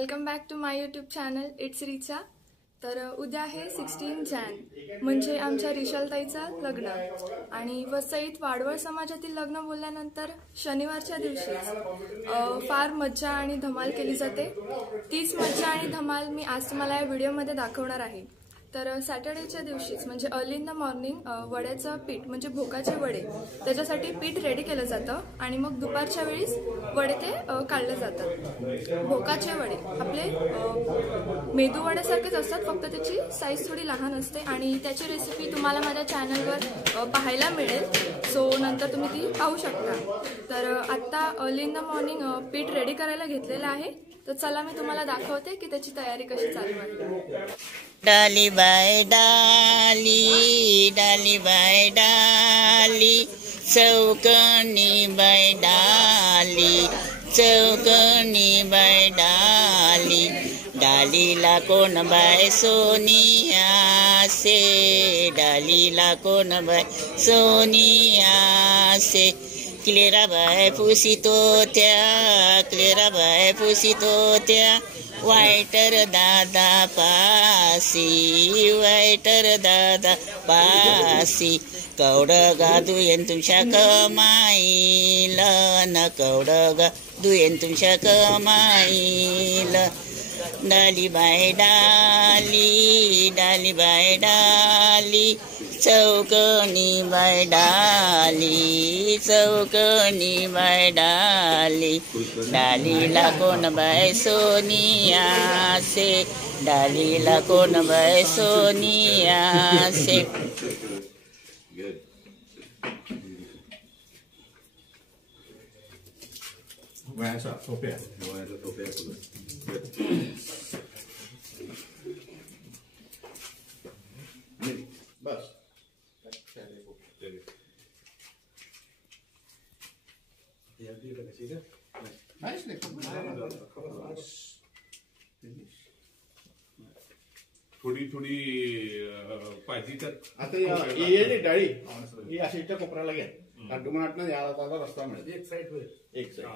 Welcome back to my YouTube channel it's Richa. तर उद्या आहे 16 जॅन म्हणजे आमच्या रिशालताईचं लग्न आणि वसईत वाडवळ समाजातील लग्न बोलल्यानंतर शनिवारच्या दिवशी फार मज्जा आणि धमाल केली जाते। तीच मज्जा आणि धमाल मी आज तुम्हाला या व्हिडिओमध्ये दाखवणार आहे। तर सॅटर्डेच्या दिवशीच म्हणजे अर्ली इन द मॉर्निंग वड्याचं पीठ म्हणजे भोकाचे वडे त्याच्यासाठी पीठ रेडी केलं जातं आणि मग दुपारच्या वेळीस वडे ते काढले जातात। भोकाचे वडे आपले मेदू वड्यासारखेच असतात, फक्त त्याची साईज थोडी लहान असते आणि त्याची रेसिपी तुम्हाला माझ्या चॅनलवर पाहायला मिळेल, सो नंतर तुम्ही ती पाहू शकता। तर आता अर्ली इन द मॉर्निंग पीठ रेडी करायला घेतलेलं आहे, तर चला मी तुम्हाला दाखवते की त्याची तयारी कशी चालू आहे। डाली बाय डाली, डाली बाय डाली, चौकणी बाय डाली, चौकणी बाय डाली, डालीला कोण बाय सोनिया से, डालीला कोण बाय सोनिया से, क्लेरा बाय पुसितो त्या, क्लेरा बाय पुसितो त्या, वाईटर दादा पासी, वाईटर दादा पासी, कवड गादू येन तुमच्या कमाईला न, कवड गादू येन तुमच्या कमाईला। डाली बाय डाली, डाली बाय डाली, चौकणी बाय डाली, चौकणी बाय डाली, डालीला कोण बाय सोनिया से, डालीला कोण बाय सोनिया से। वयाचा टोप्या, वयाचा टोप्या बस थोडी थोडी पाहिजे तर आता ये डाळी ही अशी इथं कोपऱ्याला घ्या, काटुमानातनं याला त्याला रस्ता मिळेल, एक साईड एक साईड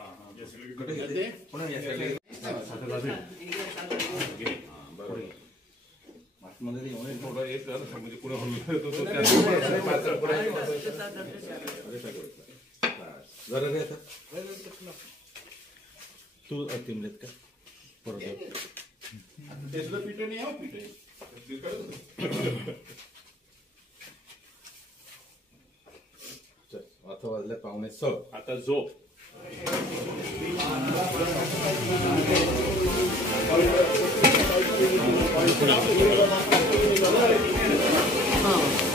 म्हणजे पुढे तू तिमलेत का बरोबर त्याचं पीठ नाही आहे, पीठ आता वाजले 5:45 आता झोप।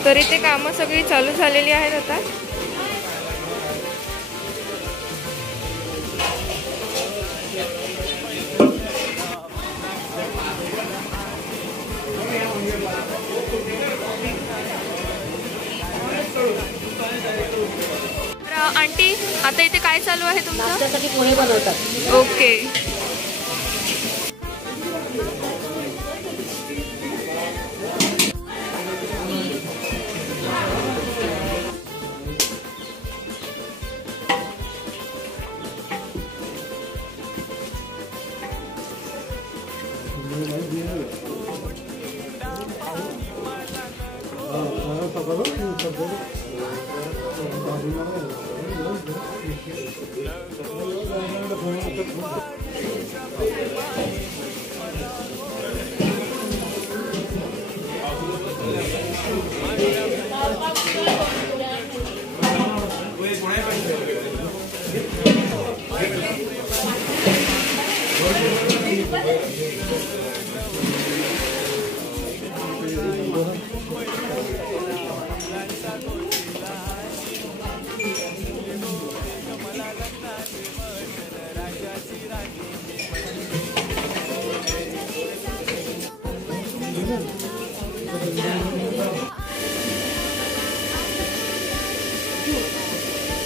तर इथे कामं सगळी चालू झालेली आहेत आता। आंटी आता इथे काय चालू आहे तुमचं? नाश्त्यासाठी पोहे बनवतात। ओके,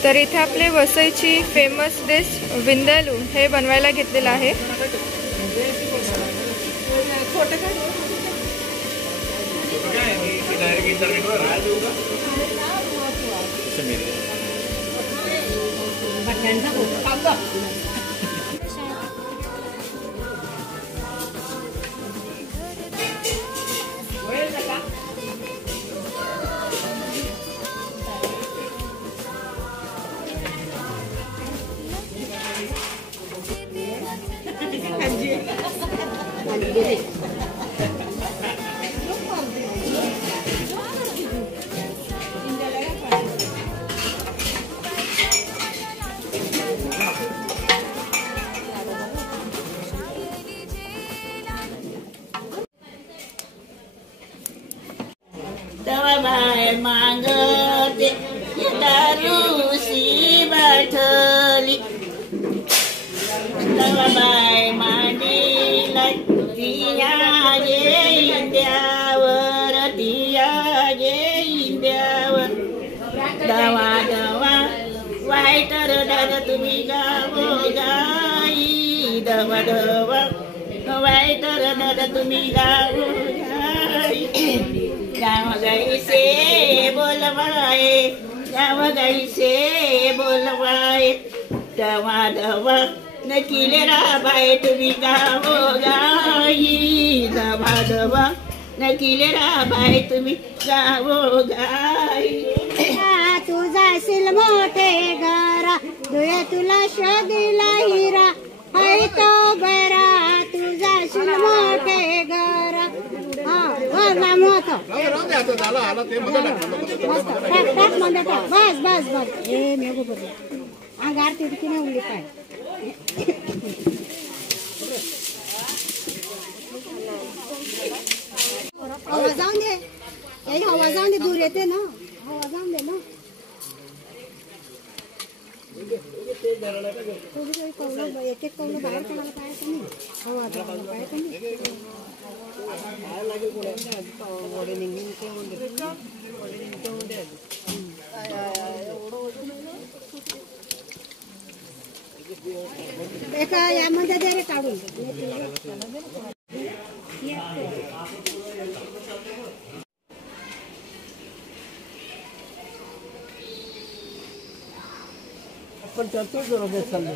तर इथे आपले वसईची फेमस डिश विंदालू हे बनवायला घेतलेलं आहे। मागते दारूसी बाटली बाय मांडीला तिया इंद्यावर तिया इंद्यावर दवा दवा वाईटर दादा तुम्ही गावो गाई दवा दवा वाईटर दादा तुम्ही गावो गाई गाव गाई से बोलवाए गाव गाई से बोलवाए दवा दवा नकिले राबाई तुम्ही गावो गाई दवा दवा नकिले राबाई तुम्ही गावो गाई तू जाशील मोठे घरा धुळे तुला शोधिला हिरा हाय तो बरा तू जाशील मोठे घरा हा वाजला मोठा टाक मध्ये टाक बस बस बस ए मेगो बस अंगार तितकी नाही उली पाय हवा जाऊन दे हवा जाऊन दे दूर येते ना हवा जाऊन दे ना एक एक कौलं बाहेर काढायला पाहिजे नाही हवा जायला पाहिजे नाही एका यामध्ये दे रे काढून पण त्यातच बरोबर चाललं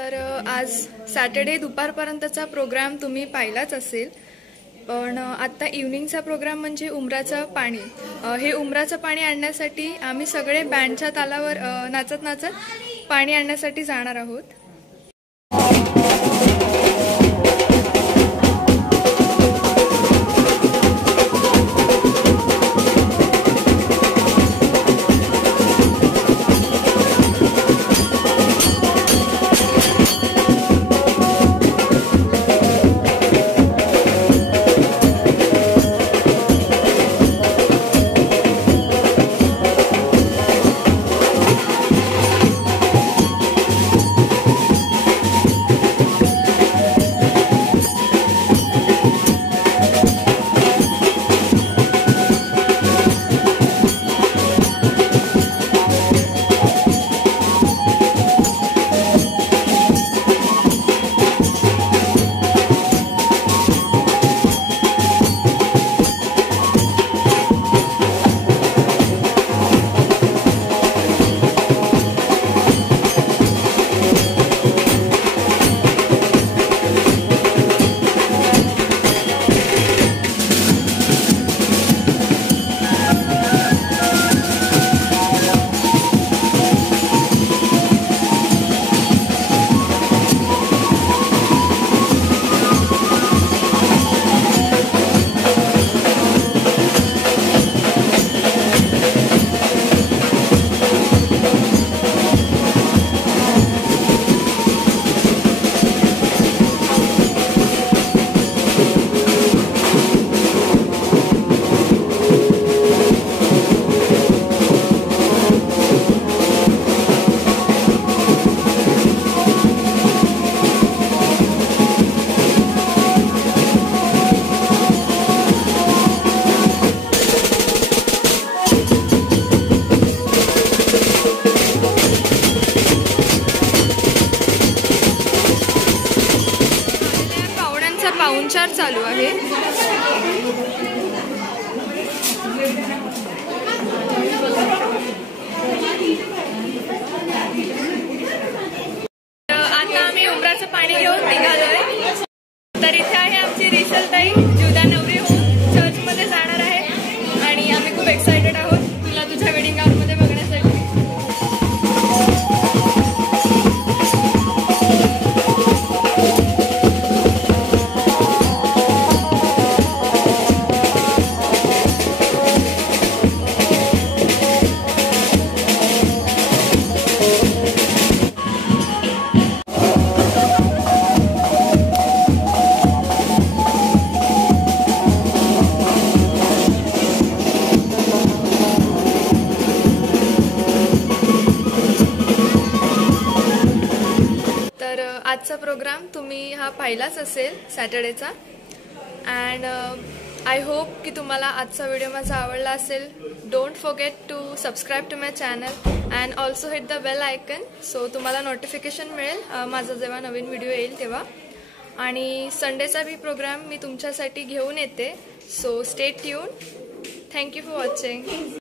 तर आज सॅटर्डे दुपारपर्यंतचा प्रोग्राम तुम्ही पाहिलाच असेल, पण आत्ता इव्हनिंगचा प्रोग्राम म्हणजे उमराचं पाणी. हे उमराचं पाणी आणण्यासाठी आम्ही सगळे बँडच्या तालावर नाचत नाचत पाणी आणण्यासाठी जाणार आहोत. पाहुणचार चालू आहे. आता आम्ही उमराचं पाणी घेऊन निघालोय. तर इथे आहे आमची रिशलताई, जुदा नवरी होऊन चर्चमध्ये जाणार आहे आणि आम्ही खूप एक्सायटेड आहोत तुला तुझ्या वेडिंग गाऊनमध्ये बघण्यासाठी. आजचा प्रोग्राम तुम्ही हा पाहिलाच असेल सॅटर्डेचा. अँड आय होप की तुम्हाला आजचा व्हिडिओ माझा आवडला असेल. Don't forget to subscribe to my channel and also hit the bell icon, so तुम्हाला नोटिफिकेशन मिळेल माझा जेव्हा नवीन व्हिडिओ येईल तेव्हा. आणि संडेचा बी प्रोग्राम मी तुमच्यासाठी घेऊन येते, so stay tune. Thank you for watching.